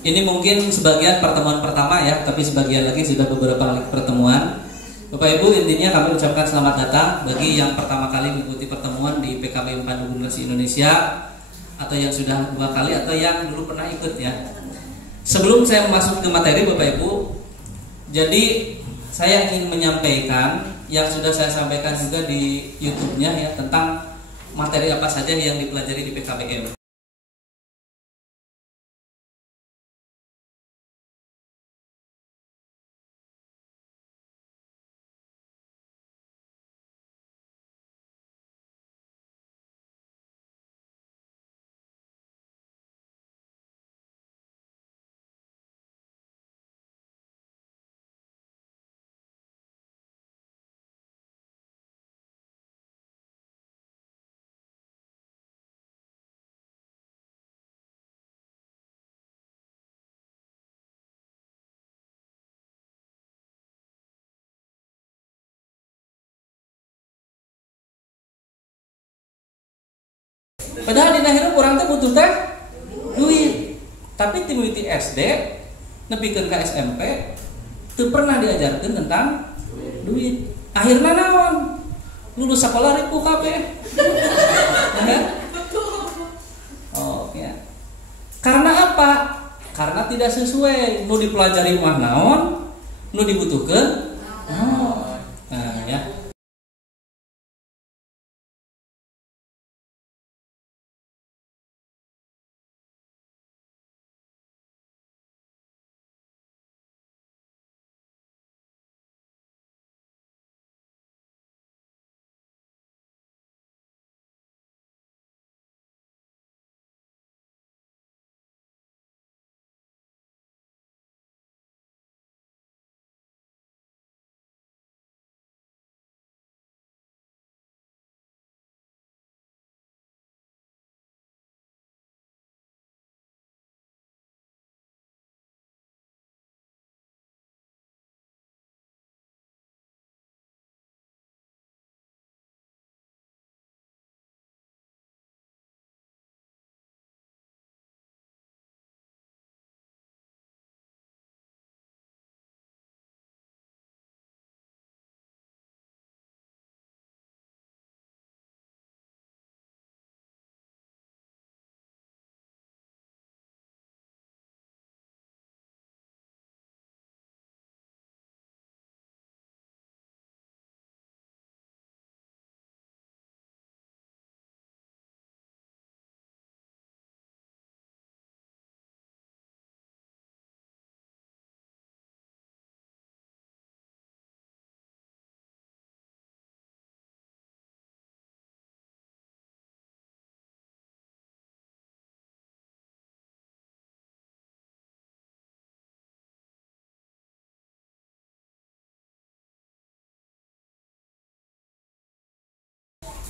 Ini mungkin sebagian pertemuan pertama ya, tapi sebagian lagi sudah beberapa kali pertemuan. Bapak Ibu, intinya kami ucapkan selamat datang bagi yang pertama kali mengikuti pertemuan di PKB Unpad Universitas Indonesia, atau yang sudah 2 kali, atau yang dulu pernah ikut ya. Sebelum saya masuk ke materi Bapak Ibu, jadi saya ingin menyampaikan yang sudah saya sampaikan juga di YouTube-nya ya, tentang materi apa saja yang dipelajari di PKBM. Padahal di akhirnya orang teh butuh teh duit, tapi tim witi SD nepikeun ka SMP teu pernah diajarkeun tentang duit. Akhirnya naon? Lulus sekolah ribu kabeh. Oh ya. Karena apa? Karena tidak sesuai. Nu dipelajari mah naon, nu dibutuhkeun naon. Nah ya.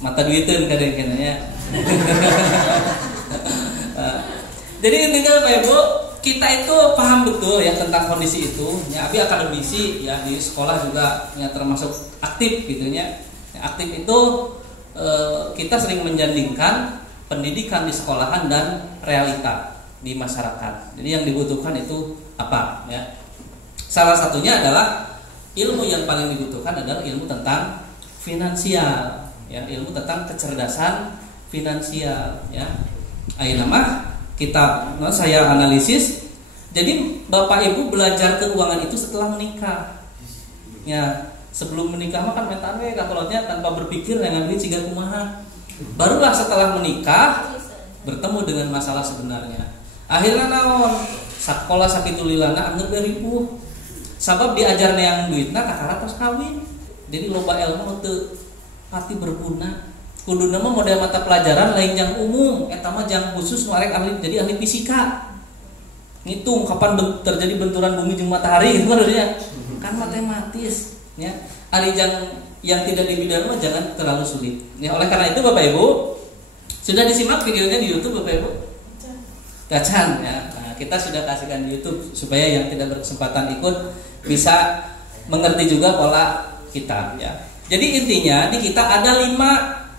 Mata duiteun kadang-kadang ya. Jadi intinya Bapak Ibu, kita itu paham betul ya tentang kondisi itu. Ya, Abi akademisi ya, di sekolah juga ya termasuk aktif gitu ya. Aktif itu kita sering menjandingkan pendidikan di sekolahan dan realita di masyarakat. Jadi yang dibutuhkan itu apa ya? Salah satunya adalah ilmu yang paling dibutuhkan adalah ilmu tentang finansial. Ya, ilmu tentang kecerdasan finansial ya. Ayeuna mah kita saya analisis. Jadi Bapak Ibu belajar keuangan itu setelah menikah. Ya, sebelum menikah mah kan mentan we kakolotnya tanpa berpikir dengan duit siga kumaha. Barulah setelah menikah bertemu dengan masalah sebenarnya. Akhirnya naon? Sakola sakitulilana angger beribu. Sabab diajarna yang duitna kakara tos kawin. Jadi loba ilmu teu pati berguna. Kuduna mah model mata pelajaran lain yang umum, eta mah yang khusus nu arek ahli jadi ahli fisika. Ngitung kapan terjadi benturan bumi jeung matahari gitu ya. Kan matematis ya. Ari yang tidak di bidang mah jangan terlalu sulit. Ya, oleh karena itu Bapak Ibu, sudah disimak videonya di YouTube Bapak Ibu? Gacan ya. Nah, kita sudah kasihkan di YouTube supaya yang tidak berkesempatan ikut bisa mengerti juga pola kita ya. Jadi intinya di kita ada 5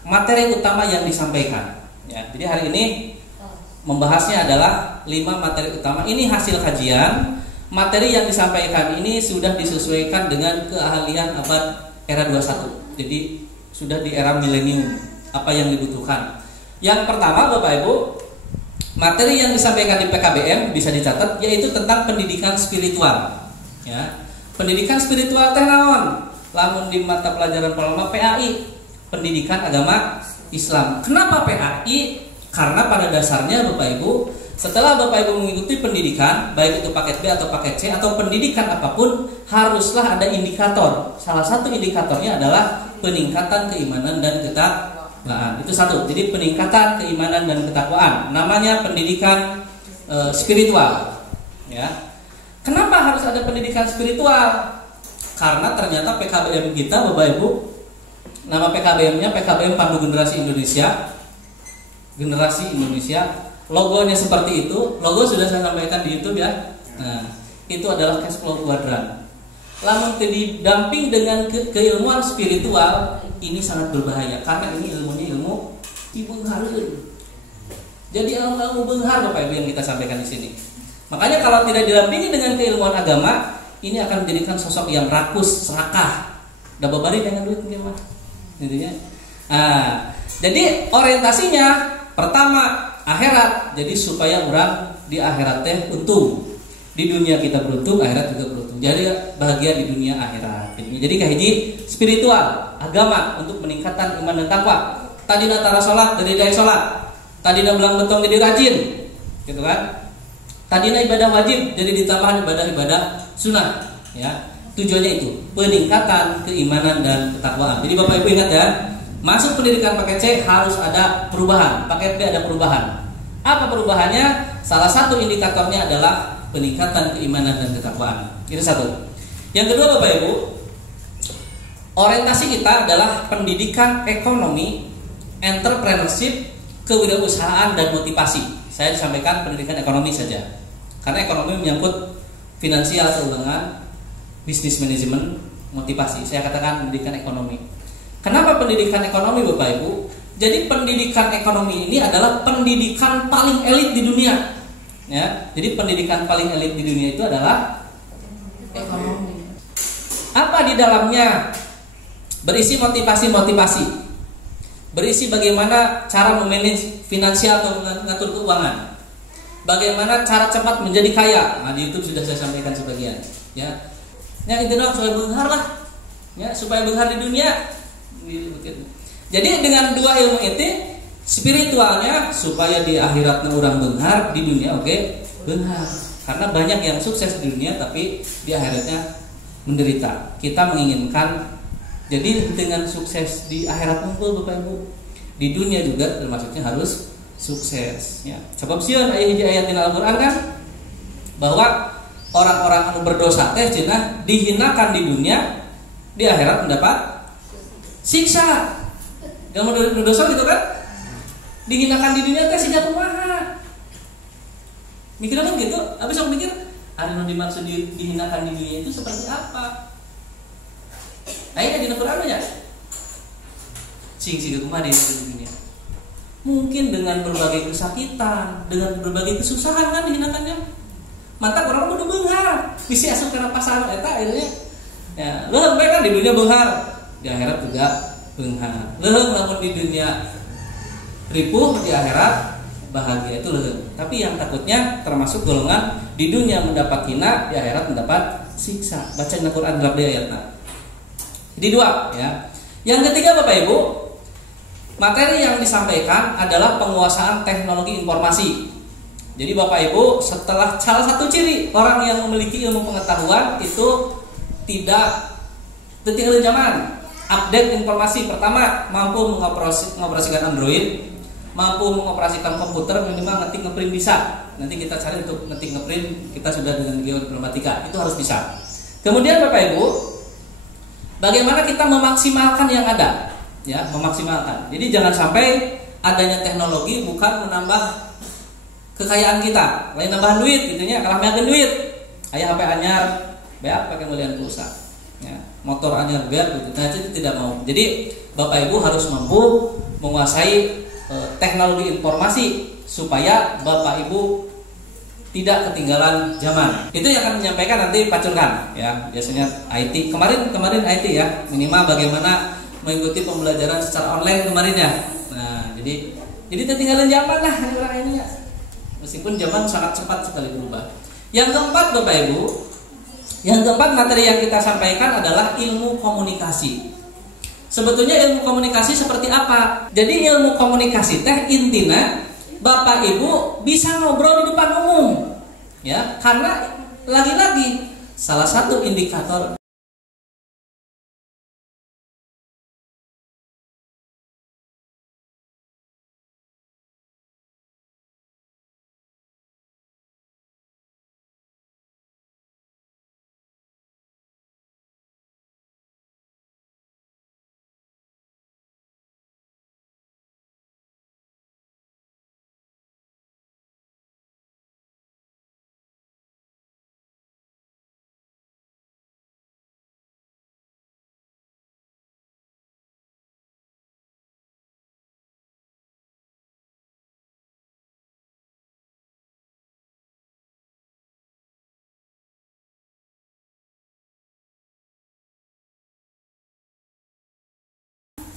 materi utama yang disampaikan. Ya, jadi hari ini membahasnya adalah 5 materi utama. Ini hasil kajian. Materi yang disampaikan ini sudah disesuaikan dengan keahlian abad era 21. Jadi sudah di era milenium, apa yang dibutuhkan. Yang pertama Bapak Ibu, materi yang disampaikan di PKBM bisa dicatat, yaitu tentang pendidikan spiritual. Ya. Pendidikan spiritual teh naon? Lamun di mata pelajaran Polma PAI, pendidikan agama Islam. Kenapa PAI? Karena pada dasarnya Bapak Ibu, setelah Bapak Ibu mengikuti pendidikan, baik itu paket B atau paket C atau pendidikan apapun, haruslah ada indikator. Salah satu indikatornya adalah peningkatan keimanan dan ketakwaan. Itu satu. Jadi peningkatan keimanan dan ketakwaan. Namanya pendidikan spiritual. Ya. Kenapa harus ada pendidikan spiritual? Karena ternyata PKBM kita, Bapak Ibu, nama PKBM-nya PKBM Pandu Generasi Indonesia. Generasi Indonesia. Logonya seperti itu. Logo sudah saya sampaikan di YouTube ya. Nah, itu adalah cash flow quadrant. Lamun didamping dengan keilmuan spiritual, ini sangat berbahaya karena ini ilmunya ilmu dibeungharkeun. Jadi ilmu beunghar Bapak Ibu yang kita sampaikan di sini. Makanya kalau tidak didampingi dengan keilmuan agama, ini akan menjadikan sosok yang rakus, serakah. Udah babari dengan duit mungkin mah. Gitu ya. Nah, jadi orientasinya pertama akhirat. Jadi supaya orang di akhirat teh untung. Di dunia kita beruntung, akhirat juga beruntung. Jadi bahagia di dunia akhirat. Jadi kahiji spiritual, agama untuk meningkatkan iman dan takwa. Tadi natara salat dari daya salat. Tadi belang betong jadi rajin. Gitu kan? Tadi ibadah wajib jadi ditambah ibadah-ibadah sunnah. Ya. Tujuannya itu peningkatan keimanan dan ketakwaan. Jadi Bapak Ibu ingat ya, masuk pendidikan paket C harus ada perubahan. Paket B ada perubahan. Apa perubahannya? Salah satu indikatornya adalah peningkatan keimanan dan ketakwaan. Itu satu. Yang kedua Bapak Ibu, orientasi kita adalah pendidikan ekonomi, entrepreneurship, kewirausahaan dan motivasi. Saya sampaikan pendidikan ekonomi saja. Karena ekonomi menyangkut finansial, keuangan, bisnis manajemen, motivasi. Saya katakan pendidikan ekonomi. Kenapa pendidikan ekonomi Bapak Ibu? Jadi pendidikan ekonomi ini adalah pendidikan paling elit di dunia. Ya, jadi pendidikan paling elit di dunia itu adalah ekonomi. Apa di dalamnya? Berisi motivasi-motivasi. Berisi bagaimana cara memanage finansial atau mengatur keuangan. Bagaimana cara cepat menjadi kaya. Nah, di YouTube sudah saya sampaikan sebagian. Ya, yang itu dong supaya beunghar lah. Ya, supaya beunghar di dunia. Jadi dengan dua ilmu itu, spiritualnya supaya di akhiratnya orang beunghar, di dunia beunghar. Karena banyak yang sukses di dunia tapi di akhiratnya menderita. Kita menginginkan jadi dengan sukses di akhirat unggul Bapak Ibu. Di dunia juga termasuknya harus sukses ya. Sebab sieun aya hiji ayat di Al-Qur'an kan bahwa orang-orang yang berdosa teh cenah dihinakan di dunia, di akhirat mendapat siksa. Jangan berdosa gitu kan? Dihinakan di dunia teh siga kumaha? Mikirnya kan gitu, habis sok mikir, anu dimaksud dihinakan di dunia itu seperti apa? Aya di Al-Qur'an ya? Siga kumaha di dunia? Mungkin dengan berbagai kesakitan, dengan berbagai kesusahan kan dihinakannya. Mantap orang kudu beunghar, bisa asup kana pasar eta akhirnya. Ya, leuheung bae kan di dunia beunghar, di akhirat juga beunghar. Leuheung lamun di dunia ripuh, di akhirat bahagia, itu leuheung. Tapi yang takutnya termasuk golongan di dunia mendapat hina, di akhirat mendapat siksa. Baca di Al-Qur'an dalam ayatna. Jadi dua ya. Yang ketiga Bapak Ibu, materi yang disampaikan adalah penguasaan teknologi informasi. Jadi Bapak Ibu, setelah salah satu ciri orang yang memiliki ilmu pengetahuan itu tidak ketinggalan zaman. Update informasi, pertama mampu mengoperasikan Android, mampu mengoperasikan komputer, minimal ngetik ngeprint bisa. Nanti kita cari untuk ngetik ngeprint, kita sudah dengan geoinformatika, itu harus bisa. Kemudian Bapak Ibu, bagaimana kita memaksimalkan yang ada? Ya, memaksimalkan. Jadi jangan sampai adanya teknologi bukan menambah kekayaan kita, lain nambahan duit, gitunya, kalah meyakeun duit. Aya HP anyar, beak pakai mulian pulsa. Ya, motor anyar beak gitu. Nah, itu tidak mau. Jadi Bapak Ibu harus mampu menguasai teknologi informasi supaya Bapak Ibu tidak ketinggalan zaman. Itu yang akan menyampaikan nanti Pak Curkan ya, biasanya IT. Kemarin IT ya, minimal bagaimana mengikuti pembelajaran secara online kemarin ya. Nah, jadi ketinggalan zaman lah orang ini ya. Meskipun zaman sangat cepat sekali berubah. Yang keempat Bapak Ibu, yang keempat materi yang kita sampaikan adalah ilmu komunikasi. Sebetulnya ilmu komunikasi seperti apa? Jadi ilmu komunikasi teh intinya Bapak Ibu bisa ngobrol di depan umum, ya, karena lagi-lagi salah satu indikator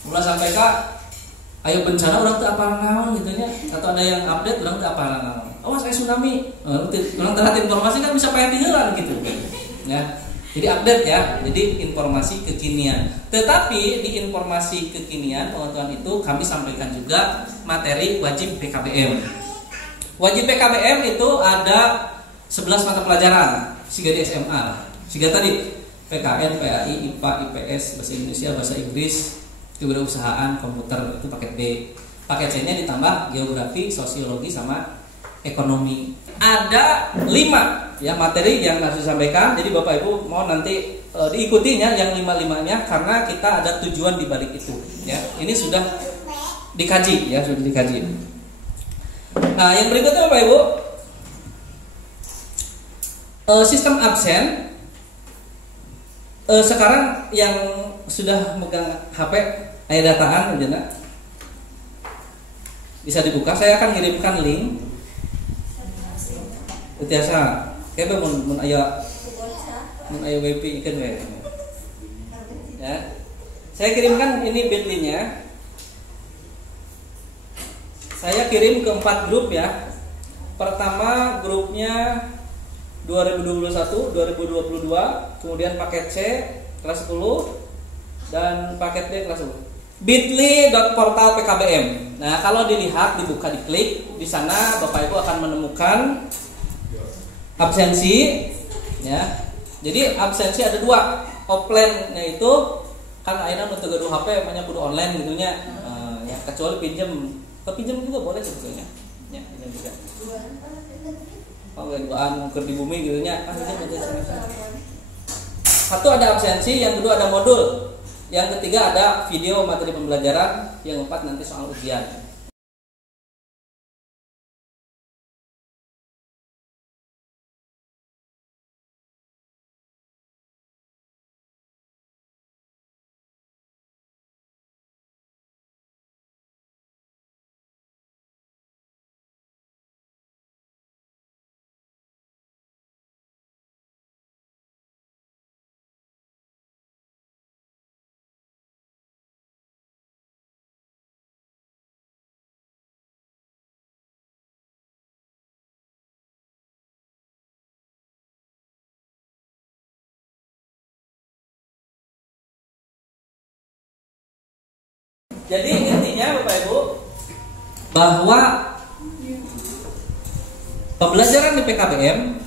mulai sampai ayo bencana orang tuh apa naon gitu nya, atau ada yang update orang tuh apa naon. Oh, saya tsunami. Orang terhati informasi kan bisa pakai tinggalan gitu kan. Ya. Jadi update ya. Jadi informasi kekinian. Tetapi di informasi kekinian pengetahuan itu kami sampaikan juga materi wajib PKBM. Wajib PKBM itu ada 11 mata pelajaran, siga di SMA. Siga tadi PKN, PAI, IPA, IPS, bahasa Indonesia, bahasa Inggris, kewirausahaan, komputer itu paket B. Paket C-nya ditambah geografi, sosiologi sama ekonomi. Ada 5 ya materi yang harus disampaikan. Jadi Bapak Ibu mau nanti diikutinya yang 5-5-nya karena kita ada tujuan di balik itu ya. Ini sudah dikaji ya, sudah dikaji. Nah, yang berikutnya Bapak Ibu, sistem absen. Sekarang yang sudah megang HP ayah dataan aja nak, bisa dibuka. Saya akan kirimkan link. Biasa, kayak mun ayah WP ikan kayak. Ya, saya kirimkan ini bit.ly-nya. Saya kirim ke 4 grup ya. Pertama grupnya 2021, 2022, kemudian paket C kelas 10 dan paket D kelas 10. bit.ly.portal PKBM. Nah, kalau dilihat, dibuka, diklik, di sana Bapak Ibu akan menemukan absensi ya. Jadi absensi ada 2. Offline-nya itu kan akhirnya untuk gaduh HP banyak kudu online gitu nya. Ya, kecuali pinjam juga boleh sebetulnya. Ya, pinjam juga. Oh, gaduhan ukur di bumi gitu nya. Satu ada absensi, yang kedua ada modul. Yang ketiga ada video materi pembelajaran, yang keempat nanti soal ujian. Jadi intinya Bapak Ibu bahwa pembelajaran di PKBM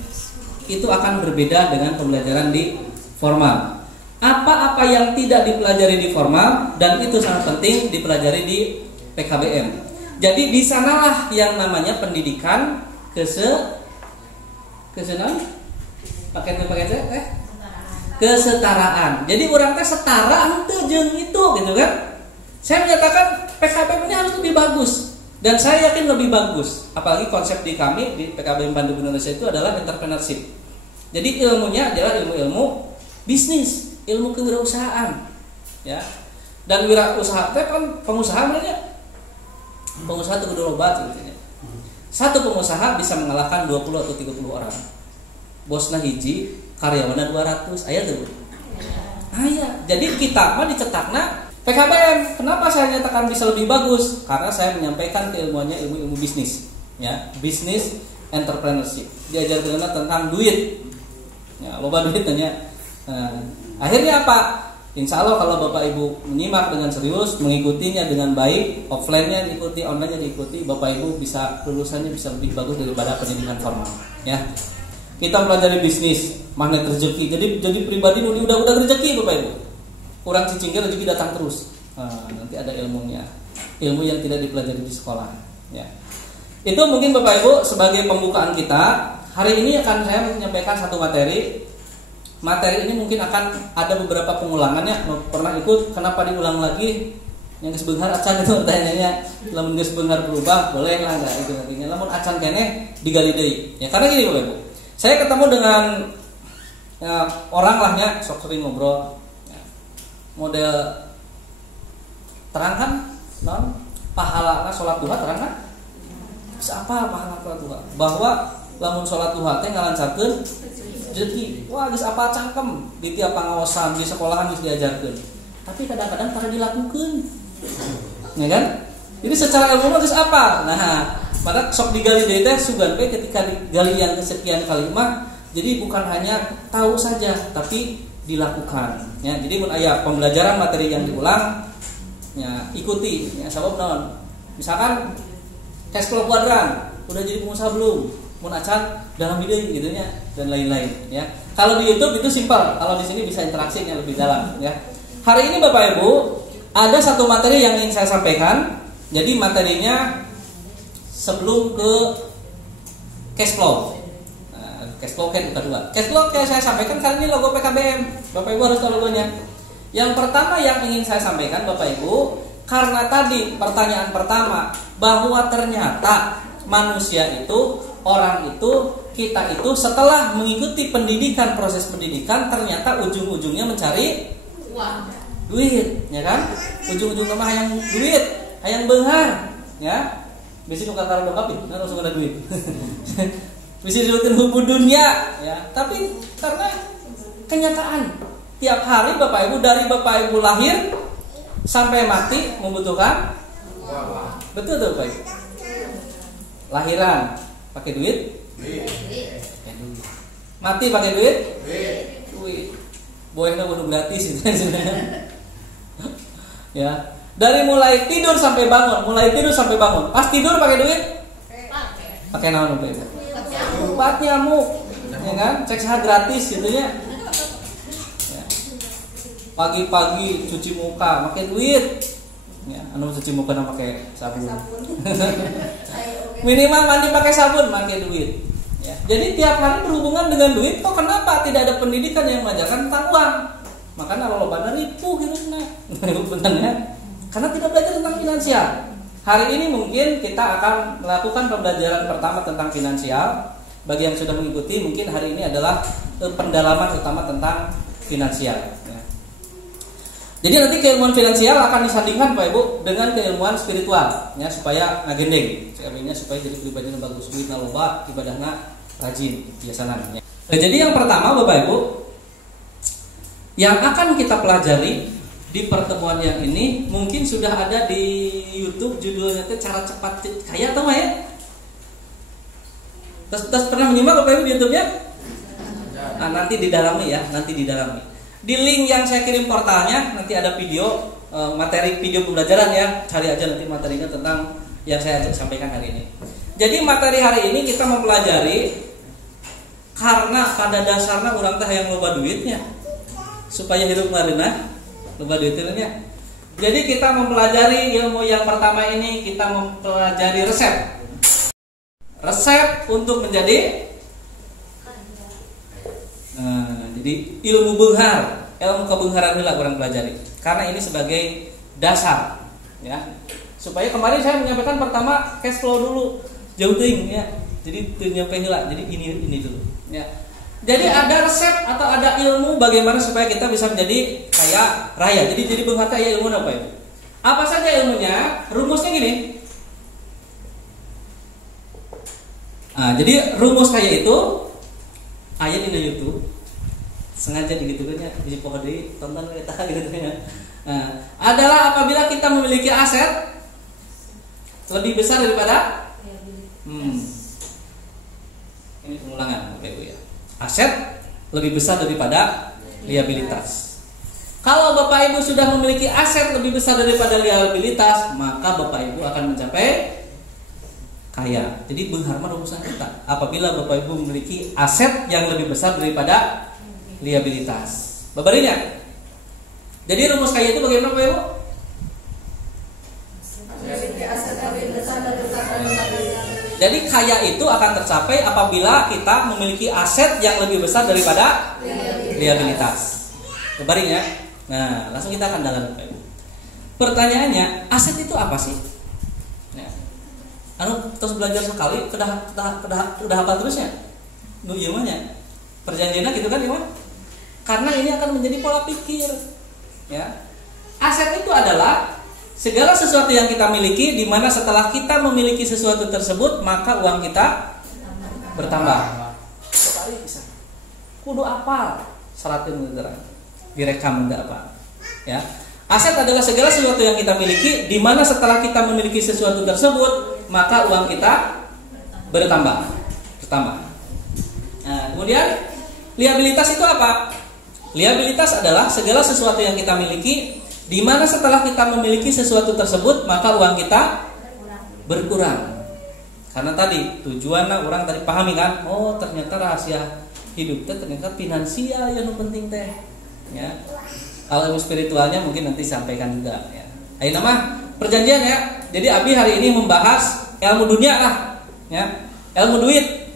itu akan berbeda dengan pembelajaran di formal. Apa-apa yang tidak dipelajari di formal dan itu sangat penting dipelajari di PKBM. Jadi di sanalah yang namanya pendidikan kesetaraan. Jadi orang teh setara henteu jeung itu gitu kan. Saya menyatakan PKBM ini harus lebih bagus dan saya yakin lebih bagus. Apalagi konsep di kami di PKBM Bandung Indonesia itu adalah entrepreneurship. Jadi ilmunya adalah ilmu bisnis, ilmu kewirausahaan, ya. Dan wirausaha itu kan pengusaha namanya. Pengusaha itu kudu loba gitu ya. Satu pengusaha bisa mengalahkan 20 atau 30 orang. Bosna hiji, karyawanna 200. Aya tuh. Aya. Jadi kita mah dicetakna PKBM. Kenapa saya nyatakan bisa lebih bagus? Karena saya menyampaikan keilmuannya ilmu bisnis, ya, bisnis entrepreneurship. Diajarkan tentang duit. Ya, loba duit tanya. Akhirnya apa? Insya Allah kalau Bapak Ibu menyimak dengan serius, mengikutinya dengan baik, offline-nya diikuti, online-nya diikuti, Bapak Ibu bisa lulusannya bisa lebih bagus daripada pendidikan formal. Ya, kita pelajari bisnis, magnet rezeki. Jadi pribadi udah rezeki Bapak Ibu. Kurang cicingnya rezeki datang terus. Nanti ada ilmunya, ilmu yang tidak dipelajari di sekolah. Ya, itu mungkin Bapak Ibu sebagai pembukaan kita. Hari ini akan saya menyampaikan satu materi. Materi ini mungkin akan ada beberapa pengulangannya. Pernah ikut, kenapa diulang lagi? Yang sebentar acan itu pertanyaannya, lamun geus beungar berubah boleh lah enggak itu artinya. Lamun acan keneh digali deui. Ya karena gini Bapak Ibu. Saya ketemu dengan orang lahnya sok sering ngobrol. Ya, model terangkan non pahala salat duha terangkan. Bisa apa pahala salat duha? Bahwa lamun salat duha teh ngalancarkeun rezeki. Wah, geus apa cangkem di tiap pangaosan di sekolahan geus diajarkeun. Tapi kadang-kadang para dilakukeun. Ya kan? Jadi secara ilmu geus apa? Nah, pada sok digali deui teh sugan we ketika digali yang kesekian kali mah jadi bukan hanya tahu saja tapi dilakukan. Ya, jadi mun aya pembelajaran materi yang diulang ya ikuti ya sabab naon? Misalkan cash flow kuadran udah jadi pengusaha belum? Mun acan dalam video gitu ya dan lain-lain ya. Kalau di YouTube itu simpel, kalau di sini bisa interaksinya lebih dalam ya. Hari ini Bapak Ibu ada satu materi yang ingin saya sampaikan. Jadi materinya sebelum ke cash flow. Nah, cash flow kan kedua. Cash flow kayak saya sampaikan kali ini logo PKBM. Bapak Ibu harus tahu logonya. Yang pertama yang ingin saya sampaikan Bapak Ibu, karena tadi pertanyaan pertama bahwa ternyata manusia itu, orang itu, kita itu setelah mengikuti pendidikan, proses pendidikan ternyata ujung-ujungnya mencari uang, duit, ya kan? Ujung-ujungnya mah hayang duit, hayang beunghar, ya. Biasanya bukan karena dongkap, nah langsung ada duit. Bisa disebutkan hubu dunia, ya. Tapi karena kenyataan tiap hari Bapak Ibu dari Bapak Ibu lahir sampai mati membutuhkan uang. Betul tuh Bapak Ibu. Lahiran pakai duit? Mati pakai duit? Duit. Bolehnya kudu gratis itu sebenarnya. Ya. Dari mulai tidur sampai bangun, Pas tidur pakai duit? Pakai naon Bapak Ibu? Obat nyamuk. Ya kan? Cek sehat gratis gitu ya. Pagi-pagi cuci muka pakai duit. Ya, anu cuci muka pakai sabun. Minimal mandi pakai sabun, pakai duit. Ya. Jadi tiap hari berhubungan dengan duit. Kok kenapa tidak ada pendidikan yang mengajarkan tentang uang? Makanya kalau loba ripuh hirupna. Benernya. Karena tidak belajar tentang finansial. Hari ini mungkin kita akan melakukan pembelajaran pertama tentang finansial. Bagi yang sudah mengikuti, mungkin hari ini adalah pendalaman utama tentang finansial. Ya. Jadi nanti keilmuan finansial akan disandingkan Pak Ibu dengan keilmuan spiritual, ya supaya ngagendeng, supaya jadi pribadi yang bagus, duitna loba, ibadahna rajin, biasana. Ya. Nah, jadi yang pertama Bapak Ibu, yang akan kita pelajari di pertemuan yang ini mungkin sudah ada di YouTube, judulnya itu cara cepat kaya atau nggak ya? Terus pernah menyimak Bapak Ibu di YouTube-nya? Nah, nanti didalami ya, Di link yang saya kirim portalnya nanti ada video materi video pembelajaran ya. Cari aja nanti materinya tentang yang saya sampaikan hari ini. Jadi materi hari ini kita mempelajari karena pada dasarnya orang teh yang loba duitnya supaya hidup ngareunah loba duitnya. Jadi kita mempelajari ilmu yang pertama ini, kita mempelajari resep untuk menjadi jadi ilmu beunghar, ilmu kebeungharan heula kurang pelajari. Karena ini sebagai dasar, ya. Supaya kemarin saya menyampaikan pertama cash flow dulu, jauh teuing ya. Jadi teu nyampe heula. Jadi ini dulu, ya. Jadi ada resep atau ada ilmu bagaimana supaya kita bisa menjadi kaya raya. Jadi beunghar teh aya ilmu apa ya? Apa saja ilmunya? Rumusnya gini. Nah, jadi rumus kaya itu ayat di YouTube sengaja digitukan ya di pohon di tonton kita gitu ya. Nah, adalah apabila kita memiliki aset lebih besar daripada ini pengulangan Bapak Ibu ya. Aset lebih besar daripada liabilitas. Kalau Bapak Ibu sudah memiliki aset lebih besar daripada liabilitas, maka Bapak Ibu akan mencapai kaya. Jadi mengharma rumusan kita. Apabila Bapak Ibu memiliki aset yang lebih besar daripada liabilitas. Babarinya. Jadi rumus kaya itu bagaimana Bapak Ibu? Jadi kaya itu akan tercapai apabila kita memiliki aset yang lebih besar daripada liabilitas. Babarinya. Nah, langsung kita akan dalam Bapak Ibu. Pertanyaannya, aset itu apa sih? Terus belajar sekali kedah hafal terusnya. Nu ieu mah nya. Perjanjianna gitu kan ieu mah. Karena ini akan menjadi pola pikir. Ya. Aset itu adalah segala sesuatu yang kita miliki di mana setelah kita memiliki sesuatu tersebut maka uang kita bertambah. Sekali bisa. Kudu apal syaratnya beneran. Direkam ndak apa. Ya. Aset adalah segala sesuatu yang kita miliki di mana setelah kita memiliki sesuatu tersebut maka uang kita bertambah. Nah, kemudian liabilitas itu apa? Liabilitas adalah segala sesuatu yang kita miliki di mana setelah kita memiliki sesuatu tersebut maka uang kita berkurang. Karena tadi tujuannya orang tadi pahami kan? Oh, ternyata rahasia hidup teh ternyata finansial yang penting teh. Ya. Kalau ilmu spiritualnya mungkin nanti sampaikan juga ya. Ayo nama perjanjian ya. Jadi Abi hari ini membahas ilmu dunia lah, ya. Ilmu duit.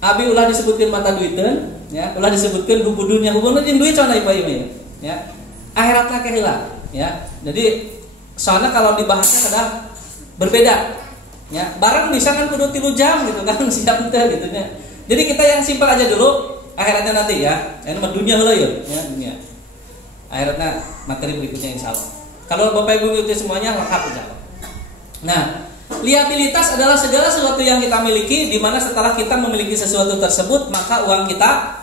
Abi ulah disebutkan mata duiteun, ya. Ulah disebutkan hubu dunia, hubungan jeung duit soalna ieu ya. Akhiratna keheula, ya. Jadi soalnya kalau dibahasnya kadang berbeda. Ya, barang bisa kan kudu 3 jam gitu kan siap teh gitu ya. Jadi kita yang simpel aja dulu, akhiratnya nanti ya. Ini mah dunia heula ya, dunia. Akhiratnya materi berikutnya insyaallah. Kalau Bapak Ibu mengikuti semuanya lengkap insyaallah. Nah, liabilitas adalah segala sesuatu yang kita miliki di mana setelah kita memiliki sesuatu tersebut maka uang kita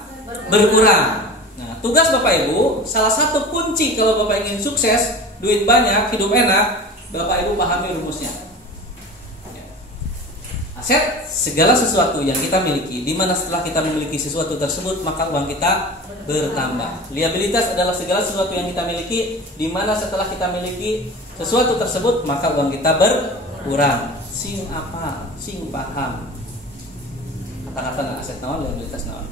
berkurang. Nah, tugas Bapak Ibu, salah satu kunci kalau Bapak ingin sukses, duit banyak, hidup enak, Bapak Ibu pahami rumusnya. Aset segala sesuatu yang kita miliki di mana setelah kita memiliki sesuatu tersebut maka uang kita bertambah. Liabilitas adalah segala sesuatu yang kita miliki di mana setelah kita memiliki sesuatu tersebut maka uang kita berkurang. Sing apa? Sing paham. Kata-kata aset naon, liabilitas naon.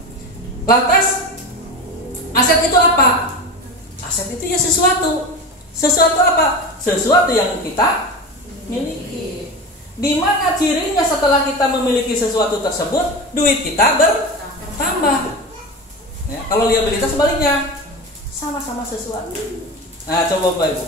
Lantas aset itu apa? Aset itu ya sesuatu. Sesuatu apa? Sesuatu yang kita miliki. Di mana cirinya setelah kita memiliki sesuatu tersebut, duit kita bertambah. Ya, kalau liabilitas sebaliknya, sama-sama sesuatu. Nah, coba Bapak Ibu.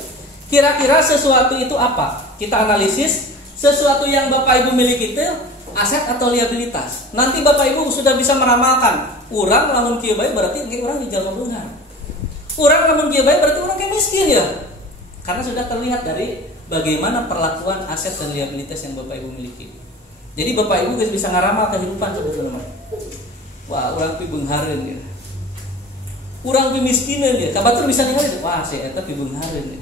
Kira-kira sesuatu itu apa? Kita analisis sesuatu yang Bapak Ibu miliki itu aset atau liabilitas. Nanti Bapak Ibu sudah bisa meramalkan. Urang lamun kieu bae berarti urang di jalma beunghar. Urang lamun kieu bae berarti urang kayak miskin ya. Karena sudah terlihat dari bagaimana perlakuan aset dan liabilitas yang Bapak Ibu miliki. Jadi Bapak Ibu bisa ngaramal kehidupan sebetulnya. Wah, urang pi beunghareun ya. Urang pi miskinan ya. Kabatur bisa ningali, wah si eta pi beunghareun ya.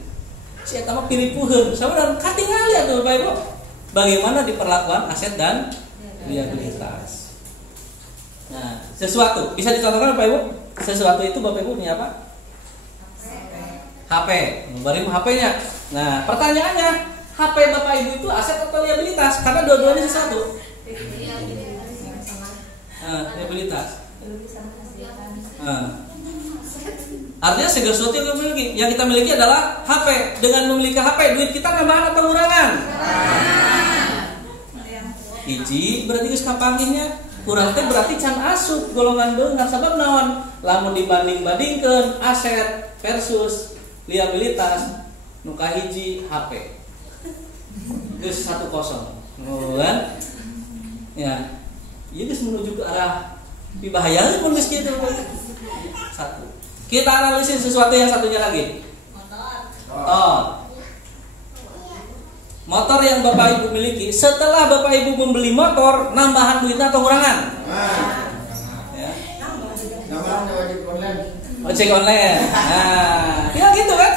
Si eta mah piripuheun. Sabenerna katingali atuh Bapak Ibu. Bagaimana diperlakuan aset dan liabilitas. Nah, sesuatu bisa dicontohkan Bapak Ibu? Sesuatu itu Bapak Ibu punya apa? HP. Bari HP-nya. Nah, pertanyaannya, HP Bapak Ibu itu aset atau liabilitas? Karena dua-duanya sesuatu. Liabilitas. Artinya segala sesuatu yang kita miliki. Yang kita miliki adalah HP. Dengan memiliki HP, duit kita nambahan atau kurangan? Hiji berarti geus kapanggihnya. Kurang teh berarti can asup golongan beunghar sabab naon? Lamun dibanding-bandingkeun aset versus liabilitas nu kahiji HP. Geus 1-0. Kan? Ya. Ieu geus menuju ke arah pibahayaeun mun geus kieu. Satu. Kita analisis sesuatu yang satunya lagi. Motor. motor yang Bapak Ibu miliki, setelah Bapak Ibu membeli motor, nambahan duitnya atau kurangan? Ya. Nambahan wajib online. Ojek online. Nah, ya gitu kan?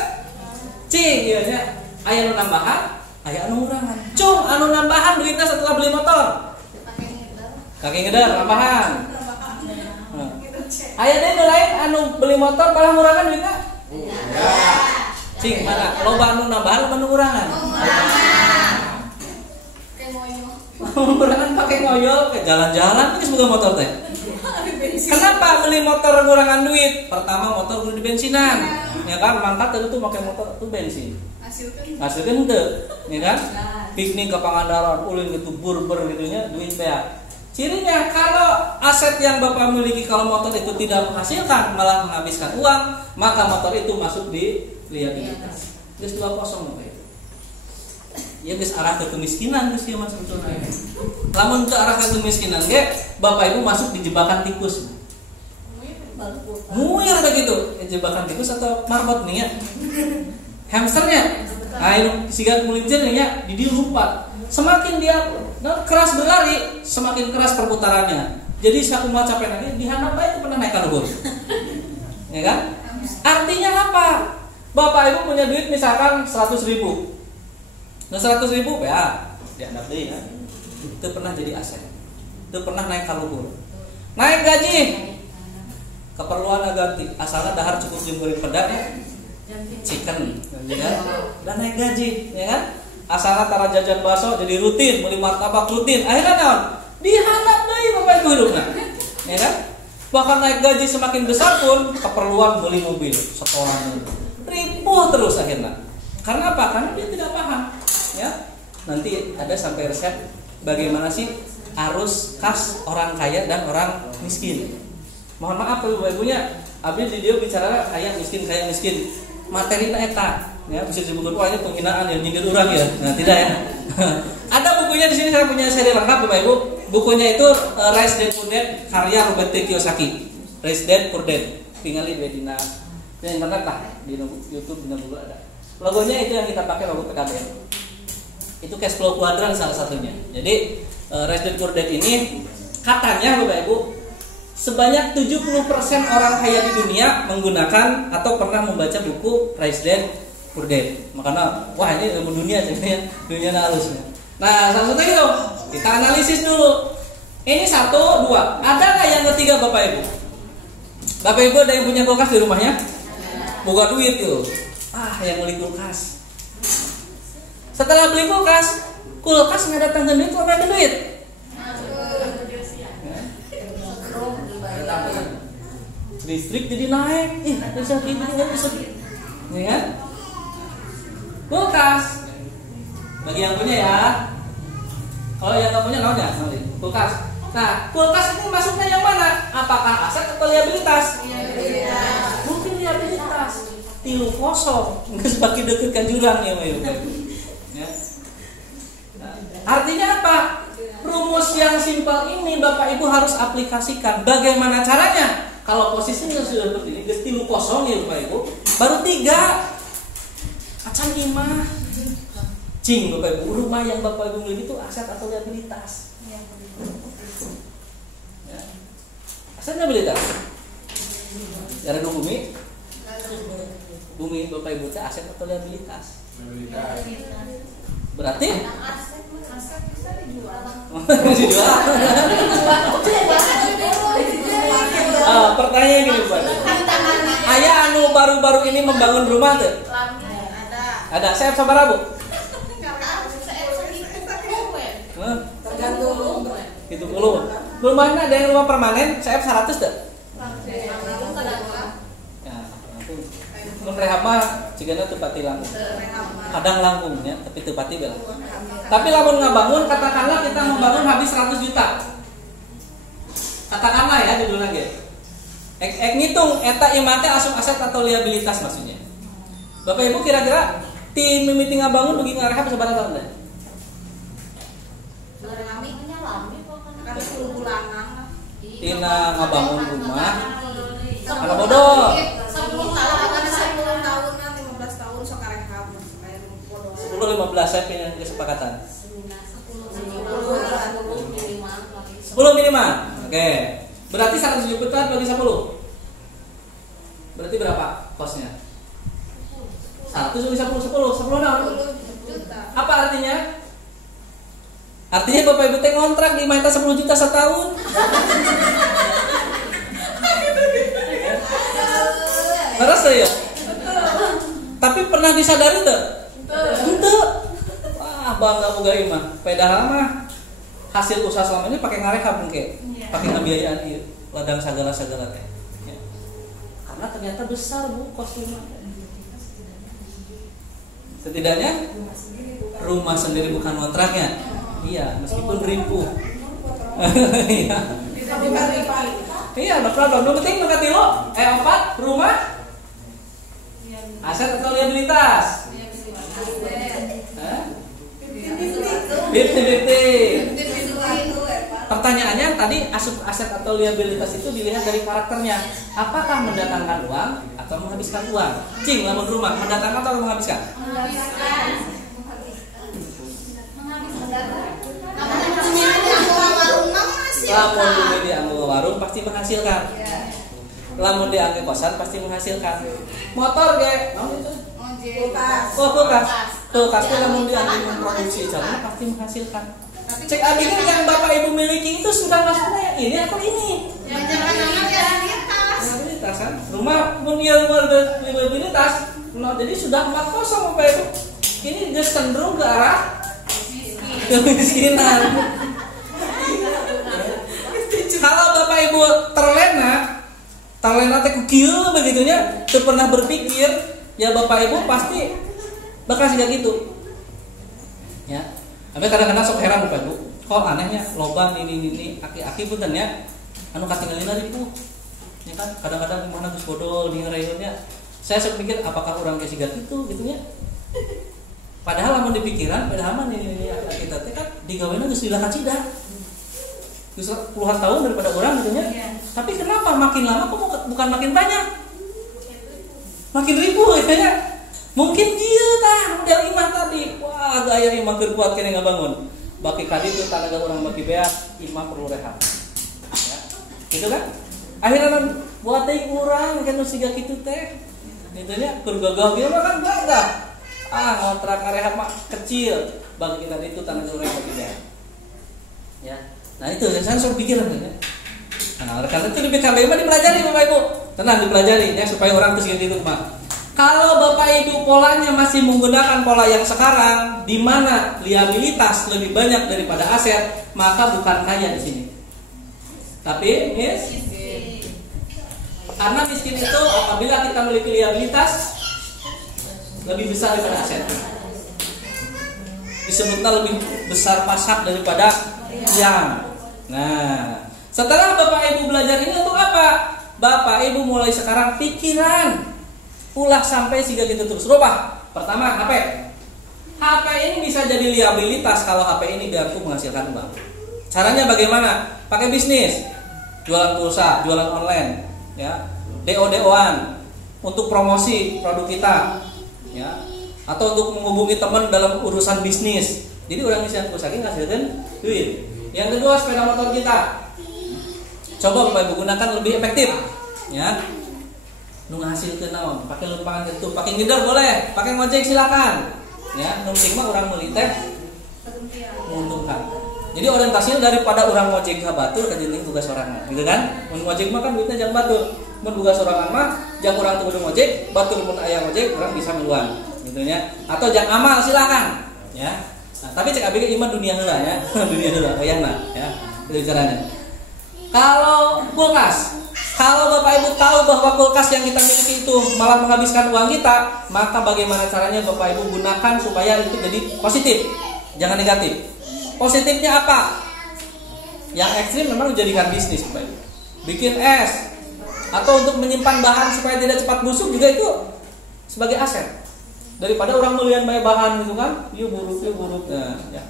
Cing, iya nya. Aya nu nambahan, aya anu kurangan. Cung, anu nambahan duitnya setelah beli motor. Kaki ngeder nambahan. Aya deui nu lain anu beli motor malah ngurangan duitnya? Cing, mana? Loba anu nambahan loba anu kurangan? Kurangan pakai ngoyol ke jalan-jalan geus boga motor teh. Kenapa beli motor kurangan duit? Pertama motor kudu di bensinan. Ya kan, mangkat tadi tuh pakai motor tuh bensin. Hasilkan teu, ya kan? Piknik ke Pangandaran, ulin gitu burber gitunya duit bea. Cirinya kalau aset yang Bapak miliki kalau motor itu tidak menghasilkan malah menghabiskan uang, maka motor itu masuk di liabilitas. Geus 20 Bapak itu. Ya geus arah ke kemiskinan geus ieu Mas sebetulna. Lamun ke arah ke kemiskinan ge, Bapak Ibu masuk di jebakan tikus. Muir begitu, jebakan tikus atau marbot nih ya. Hamsternya, siga kulincir nih ya, di dia lupa. Semakin dia keras berlari, semakin keras perputarannya. Jadi sakumaha capek lagi, dihandap bae pernah naik ka luhur. Ya kan? Artinya apa? Bapak Ibu punya duit misalkan 100.000. Nah 100.000 ya, dihandap deui ya. Itu pernah jadi aset. Itu pernah naik ka luhur. Naik gaji. Keperluan ganti, asalnya dahar cukup jeung goreng pedak ya. Chicken, ya. Dan naik gaji, ya kan? Asalnya tara jajan bakso jadi rutin, beli martabak rutin. Akhirnya naon? Dihandap deui Bapak Ibu hidupna. Ya kan? Bahkan naik gaji semakin besar pun keperluan beli mobil, sekolah ripuh terus akhirnya. Karena apa? Karena dia tidak paham. Ya. Nanti ada sampai resep bagaimana sih arus kas orang kaya dan orang miskin. Mohon maaf Bapak Ibunya, abdi di dia bicara kaya miskin. Materi eta ya bisa disebutkan wah ini penghinaan yang nyindir orang ya. Nah, tidak ya. Ada bukunya di sini, saya punya seri lengkap Bapak Ibu. Bukunya itu Rich Dad Poor Dad karya Robert T. Kiyosaki. Rich Dad Poor Dad. Tinggali di internet lah, di YouTube di Google ada. Logonya itu yang kita pakai logo PKBM. Itu cash flow quadrant salah satunya. Jadi Rich Dad Poor Dad ini katanya Bapak Ibu sebanyak 70% orang kaya di dunia menggunakan atau pernah membaca buku Rich Dad Poor Dad. Makanya wah ini ilmu dunia jadinya, dunia halusnya. Nah, salah satu itu kita analisis dulu. Ini 1, 2. Ada nggak yang ketiga Bapak Ibu? Bapak Ibu ada yang punya kulkas di rumahnya? Boga duit yuk. Yang beli kulkas. Setelah beli kulkas nggak datang duit, apa duit? Listrik jadi naik, bisa gini nggak bisa gini, ya kan? Kulkas, bagi yang punya ya. Kalau yang nggak punya namanya kulkas. Nah, kulkas ini masuknya yang mana? Apakah aset atau liabilitas? Mungkin liabilitas. 3-0, nggak sebagai deket kan jurang ya, ya. Nah, artinya apa? Rumus yang simpel ini Bapak Ibu harus aplikasikan. Bagaimana caranya? Kalau posisinya sudah seperti ini, geus 3-0 ya Bapak Ibu, baru 3. Acan imah. Cing Bapak Ibu, rumah yang Bapak Ibu miliki itu aset atau liabilitas? Ya. Aset liabilitas. Gara bumi. Bumi Bapak Ibu itu aset atau liabilitas? Berarti aset bisa dijual. Pertanyaan gini Pak. Ayah anu baru-baru ini membangun rumah tuh? Ada. Saya sabar Bu. Tergantung. Gitu dulu. Rumahnya ada yang rumah permanen, saya 100 tuh. Ya, mun rehab mah cigana teu pati langkung. Kadang langkung ya, tapi teu pati bela. Tapi lamun ngabangun, katakanlah kita membangun habis 100 juta. Katakanlah ya judulnya ge. Ek ngitung eta imate asup aset atau liabilitas maksudnya. Bapak Ibu kira-kira tim mimiti ngabangun dugi ngarehab sabaraha tahun teh? Tina ngabangun rumah. Anak bodoh. 10 tahunan, 15 tahun sok karehab. 10-15 15 saya punya kesepakatan. 10 minimal. Oke. Berarti 100 juta bagi 10. Berarti berapa kosnya? 100 bagi 10 nah. Apa artinya? Artinya Bapak Ibu teh kontrak diminta 10 juta setahun. Terus ya? Tapi pernah disadari tuh? Ente. Wah, bangga boga ieu mah. Padahal mah hasil usaha selama ini pakai ngarehab engke. Pakai ngebiayaan ieu ladang sagala-sagala teh. Ya. Karena ternyata besar Bu kosnya. Setidaknya rumah sendiri bukan kontraknya. Iya, meskipun ribu. Iya. Iya, no problem. Nu penting mangkat 4 rumah. Aset atau liabilitas? 50-50. Pertanyaannya tadi aset atau liabilitas itu dilihat dari karakternya. Apakah mendatangkan uang atau menghabiskan uang? Cing, lamun rumah mendatangkan atau menghabiskan? Lamun di anggo warung pasti menghasilkan. Lamun di anggo kosan pasti menghasilkan. Motor ge, naon itu? Kulkas. Kulkas itu lamun di anggo memproduksi jalan pasti menghasilkan. Cek abinya yang Bapak Ibu miliki itu sudah masuknya yang ini atau ini? Liabilitas kan? Rumah mun ieu liabilitas, jadi sudah 4 kosong Bapak Ibu. Ini geus cenderung ke arah kemiskinan. Kalau Bapak Ibu terlena teh kieu begitunya, teu pernah berpikir, ya Bapak Ibu pasti bakal siga gitu. Ya. Tapi kadang-kadang sok heran Bapak Ibu, kok anehnya loba ini aki-aki punten ya. Anu katinggalina ribu. Ya kan kadang-kadang mana geus bodol di ngaraeunnya. Saya sok pikir apakah orang geus siga kitu gitu nya. Padahal lamun di pikiran, padahal mah ini aki-aki teh kan digawena geus lila kacida. Geus puluhan tahun daripada orang gitu nya. Tapi kenapa makin lama kok bukan makin banyak? Makin ribu kayaknya. Mungkin dia tah model imah tadi. Wah, gaya imah keur kuat kene ngabangun. Baki kadi itu tanaga orang baki beak, imah perlu rehab. Ya. Gitu kan? Akhirnya buat teh urang kan siga kitu teh. Itu nya keur gagah kieu mah kan gagah. Ngontrak rehab mah kecil. Bagi kita itu tanaga orang baki beak. Ya. Nah, itu saya suruh pikir ya. Nah, karena itu di BKB mah dipelajari Bapak Ibu. Tenang dipelajari ya supaya orang terus gitu mah. Kalau Bapak Ibu polanya masih menggunakan pola yang sekarang, di mana liabilitas lebih banyak daripada aset, maka bukan kaya di sini. Tapi miskin. Karena miskin itu apabila kita memiliki liabilitas lebih besar daripada aset. Disebutnya lebih besar pasak daripada yang. Nah, setelah Bapak Ibu belajar ini untuk apa? Bapak Ibu mulai sekarang pikiran ulah sampai siga gitu terus. Rubah. Pertama, HP. HP ini bisa jadi liabilitas kalau HP ini biarku menghasilkan uang. Caranya bagaimana? Pakai bisnis. Jualan pulsa, jualan online, ya. DO-DO-an untuk promosi produk kita, ya. Atau untuk menghubungi teman dalam urusan bisnis. Jadi orang bisa pulsa ini ngasilkan duit. Yang kedua, sepeda motor kita. Coba Bapak Ibu gunakan lebih efektif, ya. Nu ngasilkeun naon? Pakai lempangan gitu, pakai ngider boleh, pakai ngojek silakan. Ya, nu penting mah urang meuli teh menguntungkan. Jadi orientasinya daripada orang ngojek ka batur ka jeung tugas sorangan, gitu kan? Mun ngojek mah kan duitnya jang batur. Mun tugas sorangan mah jang urang teu kudu ngojek, batur mun aya ngojek urang bisa miluan, gitu nya. Atau jang amal silakan, ya. Nah, tapi cek abg iman dunia heula ya. Dunia heula kayana, ya. Itu caranya. Kalau kulkas, kalau Bapak Ibu tahu bahwa kulkas yang kita miliki itu malah menghabiskan uang kita, maka bagaimana caranya Bapak Ibu gunakan supaya itu jadi positif, jangan negatif. Positifnya apa? Yang ekstrim memang dijadikan bisnis Bapak Ibu. Bikin es, atau untuk menyimpan bahan supaya tidak cepat busuk juga itu sebagai aset. Daripada orang melihat banyak bahan gitu kan, yuk buruk. Nah, ya.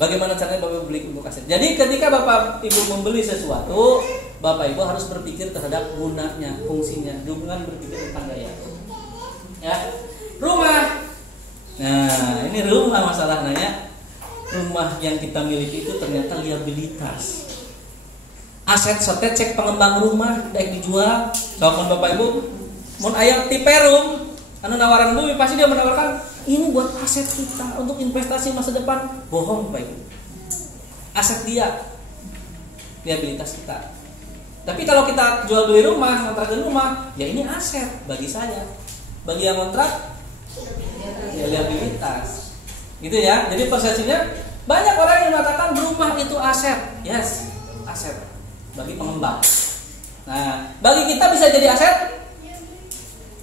Bagaimana caranya Bapak Ibu beli untuk aset? Jadi ketika Bapak Ibu membeli sesuatu, Bapak Ibu harus berpikir terhadap gunanya, fungsinya, jangan berpikir tentang gaya. Ya, rumah Nah, ini rumah masalahnya ya. Rumah yang kita miliki itu ternyata liabilitas. Aset sotet cek pengembang rumah daek dijual. Soalkan Bapak Ibu, mun aya ti perum anu nawaran bumi pasti dia menawarkan ini buat aset kita untuk investasi masa depan. Bohong Bapak Ibu. Aset dia liabilitas kita. Tapi kalau kita jual beli rumah, kontrakan rumah, ya ini aset bagi saya. Bagi yang kontrak ya liabilitas. Gitu ya. Jadi persepsinya banyak orang yang mengatakan rumah itu aset. Yes, aset bagi pengembang. Nah, bagi kita bisa jadi aset?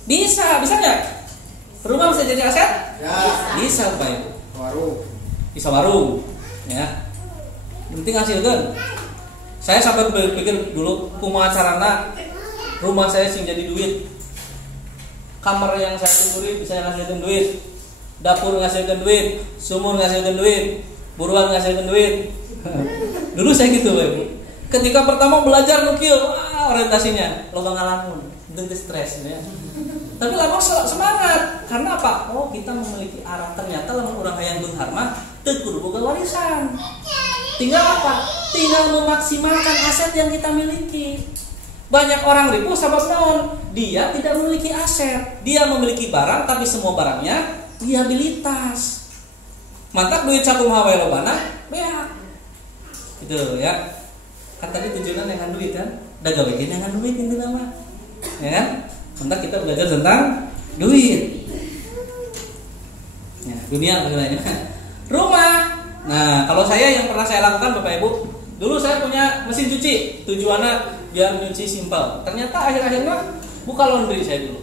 Bisa nggak? Rumah bisa jadi aset? Ya. Bisa, Pak Ibu. Warung. Bisa warung, ya. Yang penting hasilkan. Saya sampai berpikir dulu kumaha carana rumah saya sing jadi duit. Kamar yang saya timburi bisa ngasilkan duit. Dapur ngasilkan duit, sumur ngasilkan duit, buruan ngasilkan duit. Dulu saya gitu, Pak Ibu. Ketika pertama belajar nukil, orientasinya loba ngalamun, dengan stres ya. Tapi lama semangat. Karena apa? Oh, kita memiliki arah. Ternyata lamun urang hayang beunghar mah teu kudu boga warisan. Tinggal apa? Tinggal memaksimalkan aset yang kita miliki. Banyak orang ripuh sabab naon? Dia tidak memiliki aset. Dia memiliki barang tapi semua barangnya liabilitas. Mantap duit cakum hawe lobana, beak. Gitu ya. Kan tadi tujuannya dengan duit kan? Da gawe ge dengan duit intina mah. Ya kan? Mantap kita belajar tentang duit. Ya, dunia bagaimana? Rumah. Nah, kalau saya yang pernah saya lakukan Bapak Ibu, dulu saya punya mesin cuci. Tujuannya biar nyuci simpel. Ternyata akhir-akhirnya buka laundry saya dulu.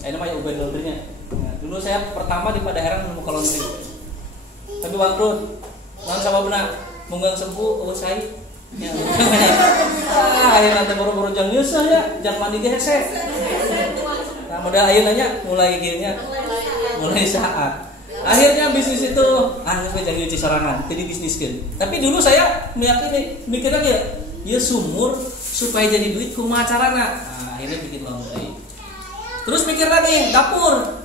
Saya namanya Ubed laundrynya. Nah, dulu saya pertama di Padaherang membuka laundry. Tapi bangkrut. Lawan sama benar. Munggal sembuh saya. Ya. Akhirnya teh boro-boro jang nyusah ya, jang mandi ge hese. Nah, modal ayeuna mulai geunya. Mulai saat. Akhirnya bisnis itu geus jang nyuci sorangan, teu dibisniskeun. Tapi dulu saya meyakini mikirnya ge, ya sumur supaya jadi duit kumaha carana. Nah, akhirnya bikin laundry. Terus mikir lagi, dapur.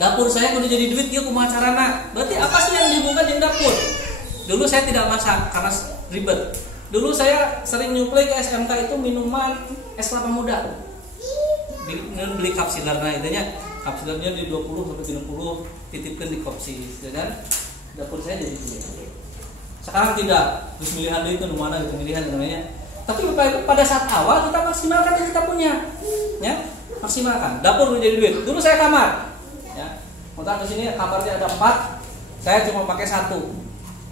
Dapur saya kudu jadi duit ieu kumaha carana. Berarti apa sih yang dihubungkan dengan dapur? Dulu saya tidak masak karena ribet. Dulu saya sering nyuplai ke SMK itu minuman es kelapa muda. Beli kapsilerna itunya. Kapsilernya di 20 sampai 30 titipkan di kopsis, ya kan? Dapur saya jadi duit. Sekarang tidak. Terus pilihan itu di mana gitu pilihan namanya. Tapi pada saat awal kita maksimalkan yang kita punya. Ya, maksimalkan. Dapur menjadi duit. Dulu saya kamar. Ya. Kontrak di sini kamarnya ada 4. Saya cuma pakai 1.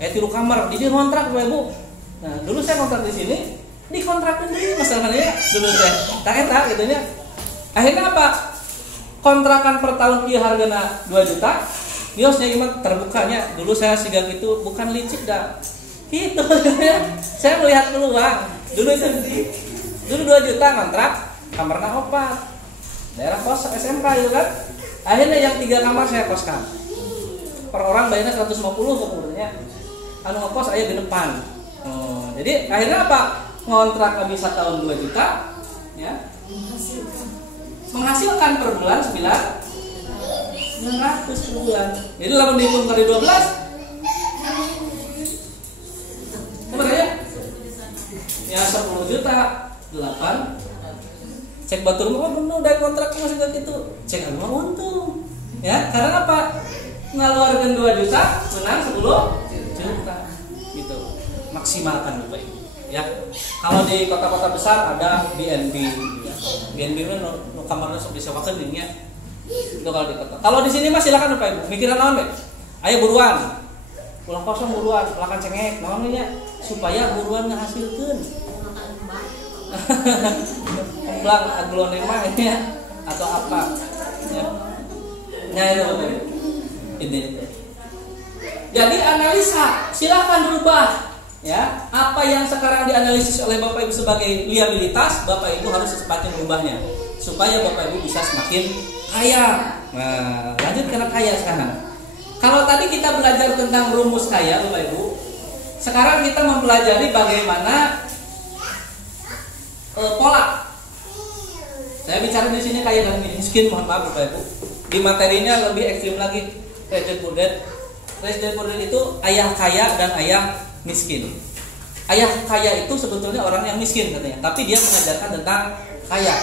Tilu kamar, jadi kontrak Bapak Ibu. Nah, dulu saya kontrak di sini, dikontrakkan di masalahnya dulu teh. Tak eta gitu nya. Akhirnya apa? Kontrakan per tahun ieu hargana 2 juta. Biosnya ieu terbukanya. Dulu saya siga gitu, bukan licik dah. Gitu ya. Saya melihat peluang. Dulu itu 2 juta kontrak, kamarna 4. Daerah kos SMK gitu kan. Akhirnya yang 3 kamar saya koskan. Per orang bayarnya 150 kemudiannya. Anu ngekos aya di depan. Jadi akhirnya apa? Ngontrak bisa tahun 2 juta, ya. Menghasilkan per bulan 900 per bulan. Jadi lamun dihitung kali 12 berapa ya? Ya 10 juta 8. Cek batur mah bener dari kontrak masih gitu. Cek anu mah untung. Ya, karena apa? Ngaluarkeun 2 juta, menang 10 juta. Gitu. Maksimalkan Bapak Ibu. Ya. Kalau di kota-kota besar ada BNB ya. BNB itu nu kamarnya sok disewakeun deui nya. Itu kalau di kota. Kalau di sini mah silakan Bapak Ibu. Mikiran naon we? Aya buruan. Pulang kosong buruan, lakan cengek naon nya supaya buruan ngahasilkeun. Pulang aglone mah ya atau apa? Ya. Nya itu Bapak Ibu. Ini. Jadi analisa, silakan rubah ya. Apa yang sekarang dianalisis oleh Bapak Ibu sebagai liabilitas, Bapak Ibu harus secepatnya merubahnya supaya Bapak Ibu bisa semakin kaya. Nah, lanjut ke kaya sekarang. Kalau tadi kita belajar tentang rumus kaya, Bapak Ibu, sekarang kita mempelajari bagaimana pola. Saya bicara di sini kaya dan miskin, mohon maaf Bapak Ibu. Di materinya lebih ekstrim lagi. Rich Dad Poor Dad. Rich Dad Poor Dad itu ayah kaya dan ayah miskin. Ayah kaya itu sebetulnya orang yang miskin katanya, tapi dia mengajarkan tentang kaya.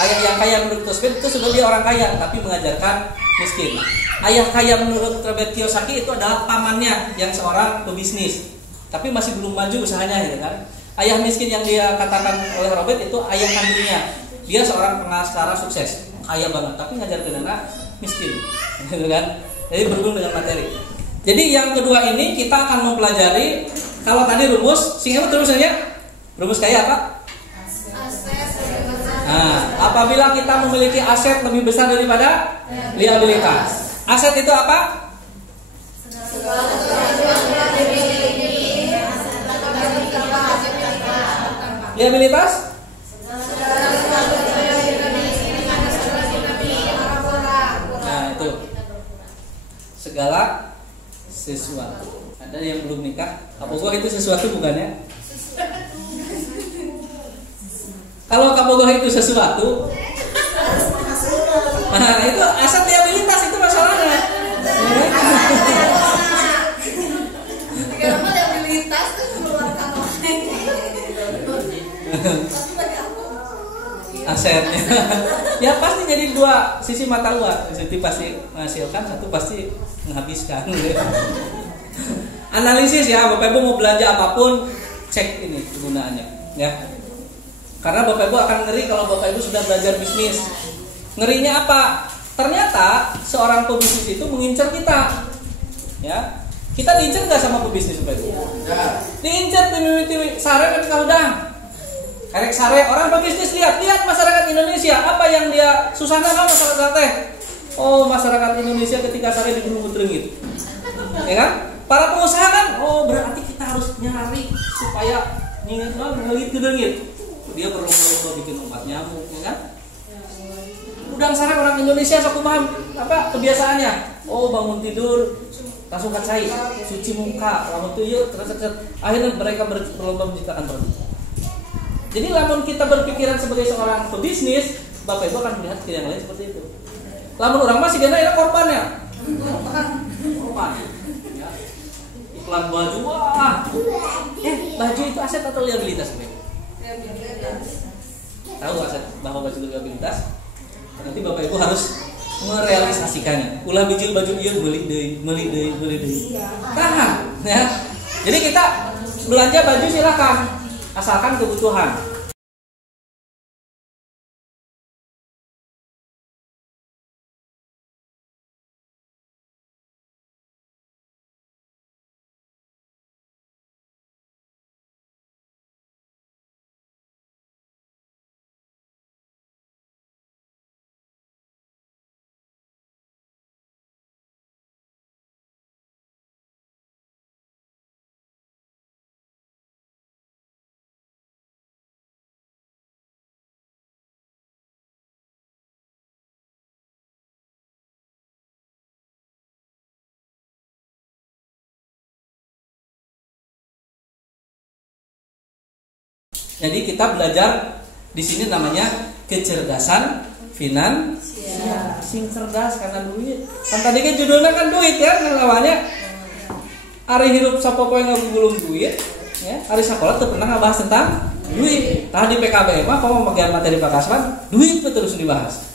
Ayah yang kaya menurut Tosfeld itu sebenarnya dia orang kaya, tapi mengajarkan miskin. Ayah kaya menurut Robert Kiyosaki itu adalah pamannya yang seorang pebisnis, tapi masih belum maju usahanya, gitu kan. Ayah miskin yang dia katakan oleh Robert itu ayah kandungnya. Dia seorang pengacara sukses, kaya banget, tapi ngajarin anak miskin, gitu kan. Jadi berhubung dengan materi. Jadi yang kedua ini kita akan mempelajari, kalau tadi rumus, singkat rumusnya, rumus kaya apa? Nah, apabila kita memiliki aset lebih besar daripada liabilitas. Aset itu apa? Liabilitas? Nah, itu segala sesuatu. Ada yang belum nikah? Kapogoh itu sesuatu bukannya? Kalau kapogoh itu sesuatu, nah itu aset liabilitas itu masalahnya. Karena liabilitas itu mengeluarkan asetnya. Ya pasti jadi dua sisi mata uang. Satu pasti menghasilkan, satu pasti menghabiskan. Analisis ya, Bapak Ibu mau belanja apapun, cek ini kegunaannya, ya. Karena Bapak Ibu akan ngeri kalau Bapak Ibu sudah belajar bisnis. Ngerinya apa? Ternyata seorang pebisnis itu mengincar kita. Ya. Kita diincar nggak sama pebisnis Bapak Ibu? Ya. Diincar di sare dan kaudang. Karek sare orang pebisnis lihat masyarakat Indonesia apa yang dia susahnya kan masyarakat teh. Oh, masyarakat Indonesia ketika sare digulung ringgit. Ya kan? Para pengusaha kan, oh berarti kita harus nyari supaya ngelit ringgit. Dia berlomba-lomba bikin obat nyamuk, ya kan? Udang sare orang Indonesia sok paham apa kebiasaannya? Oh, bangun tidur langsung kacai, cuci muka, lamun tuyul terus akhirnya mereka berlomba menciptakan produk. Jadi lamun kita berpikiran sebagai seorang pebisnis, Bapak Ibu akan melihat yang lain seperti itu. Lamun orang masih gana ini korbannya. Korban. Ya. Iklan baju wah. Baju itu aset atau liabilitas, Bapak? Tahu aset bahwa baju liabilitas? Nanti Bapak Ibu harus merealisasikannya. Ulah biji baju ieu meuli deui. Tahan, ya. Jadi kita belanja baju silakan, asalkan kebutuhan. Jadi kita belajar di sini namanya kecerdasan finansial. Sing cerdas karena duit. Kan tadi kan judulnya kan duit ya, namanya. Ari hirup sapopoe ngagulung duit, ya. Ari sakola teu pernah ngabahas tentang duit. Tadi PKB mah kalau pakai materi Pak Kasman, duit terus dibahas.